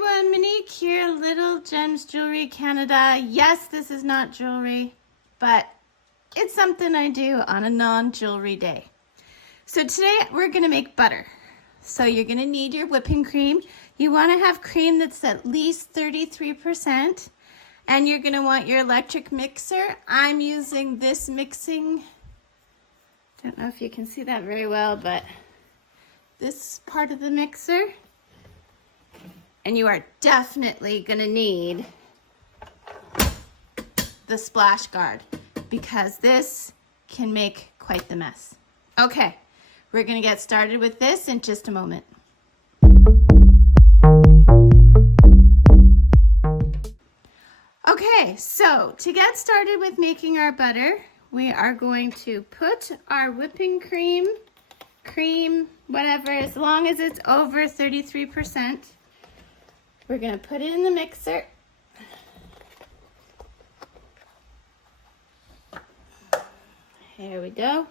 everyone, Monique here, Little Gems Jewelry Canada. Yes, this is not jewelry, but it's something I do on a non-jewelry day. So today we're gonna make butter. So you're gonna need your whipping cream. You wanna have cream that's at least 33%, and you're gonna want your electric mixer. I'm using this mixing, don't know if you can see that very well, but this part of the mixer. And you are definitely gonna need the splash guard because this can make quite the mess. Okay, we're gonna get started with this in just a moment. Okay, so to get started with making our butter, we are going to put our whipping cream, whatever, as long as it's over 33%. We're going to put it in the mixer. Here we go.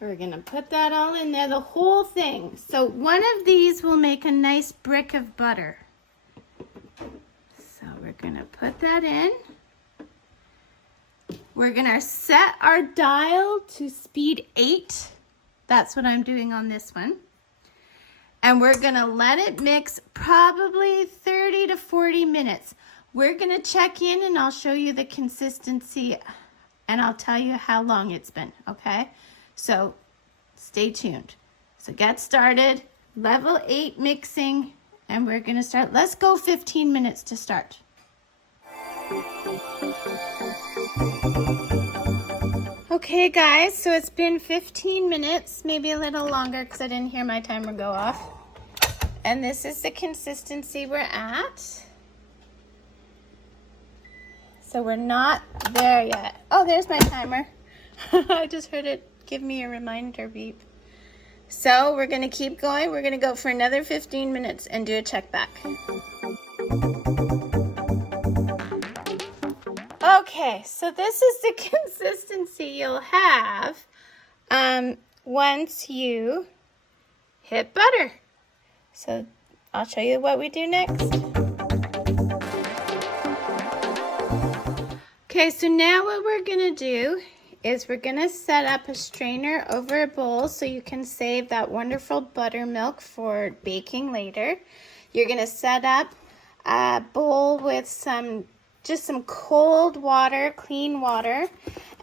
We're going to put that all in there, the whole thing. So one of these will make a nice brick of butter. So we're going to put that in. We're going to set our dial to speed 8. That's what I'm doing on this one. And we're gonna let it mix probably 30 to 40 minutes. We're gonna check in and I'll show you the consistency and I'll tell you how long it's been, okay? So stay tuned. So get started, level 8 mixing, and we're gonna start. Let's go 15 minutes to start. Okay guys, so it's been 15 minutes, maybe a little longer because I didn't hear my timer go off. And this is the consistency we're at. So we're not there yet. Oh, there's my timer. I just heard it give me a reminder beep. So we're gonna keep going. We're gonna go for another 15 minutes and do a check back. Okay, so this is the consistency you'll have once you hit butter. So I'll show you what we do next. Okay, so now what we're gonna do is we're gonna set up a strainer over a bowl so you can save that wonderful buttermilk for baking later. You're gonna set up a bowl with just some cold water, clean water,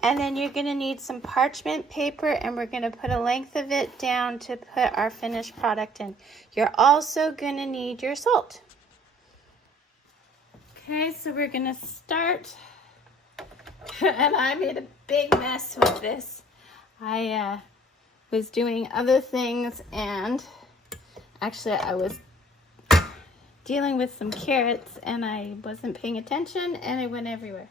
and then you're going to need some parchment paper, and we're going to put a length of it down to put our finished product in. You're also going to need your salt. Okay, so we're going to start, and I made a big mess with this. I was doing other things, and actually I was dealing with some carrots and I wasn't paying attention and it went everywhere.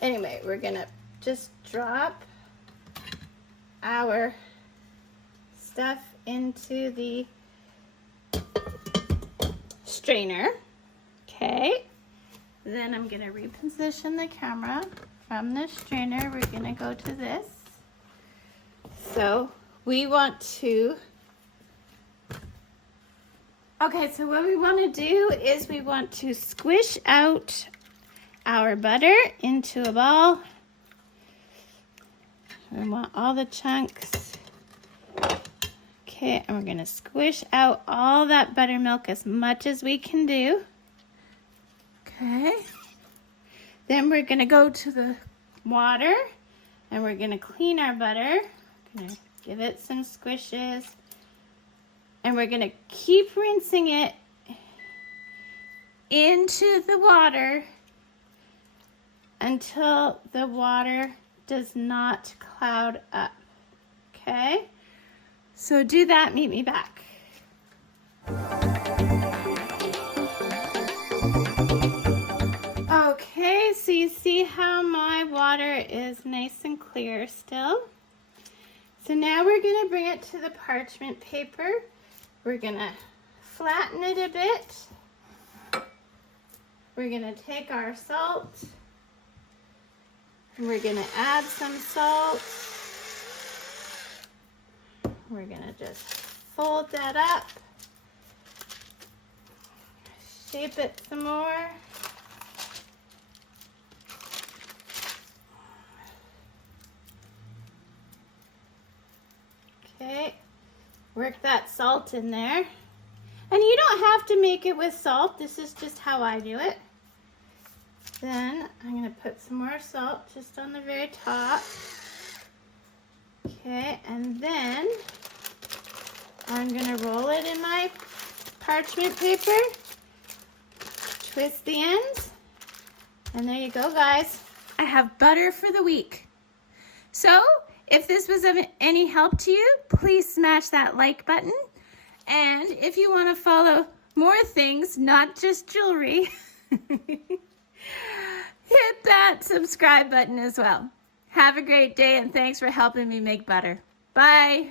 Anyway, we're gonna just drop our stuff into the strainer. Okay, then I'm gonna reposition the camera from the strainer. We're gonna go to this. So we want to Okay, so what we want to do is we want to squish out our butter into a ball. We want all the chunks. Okay, and we're going to squish out all that buttermilk as much as we can do. Okay. Then we're going to go to the water and we're going to clean our butter. Going to give it some squishes. And we're gonna keep rinsing it into the water until the water does not cloud up, okay? So do that, meet me back. Okay, so you see how my water is nice and clear still? So now we're gonna bring it to the parchment paper. We're gonna flatten it a bit. We're gonna take our salt and we're gonna add some salt. we're gonna just fold that up, shape it some more. Okay, work that salt in there. And you don't have to make it with salt. This is just how I do it. Then I'm going to put some more salt just on the very top. Okay, and then I'm going to roll it in my parchment paper, twist the ends, and there you go, guys. I have butter for the week. So, if this was of any help to you, please smash that like button. And if you want to follow more things, not just jewelry, hit that subscribe button as well. Have a great day, and thanks for helping me make butter. Bye.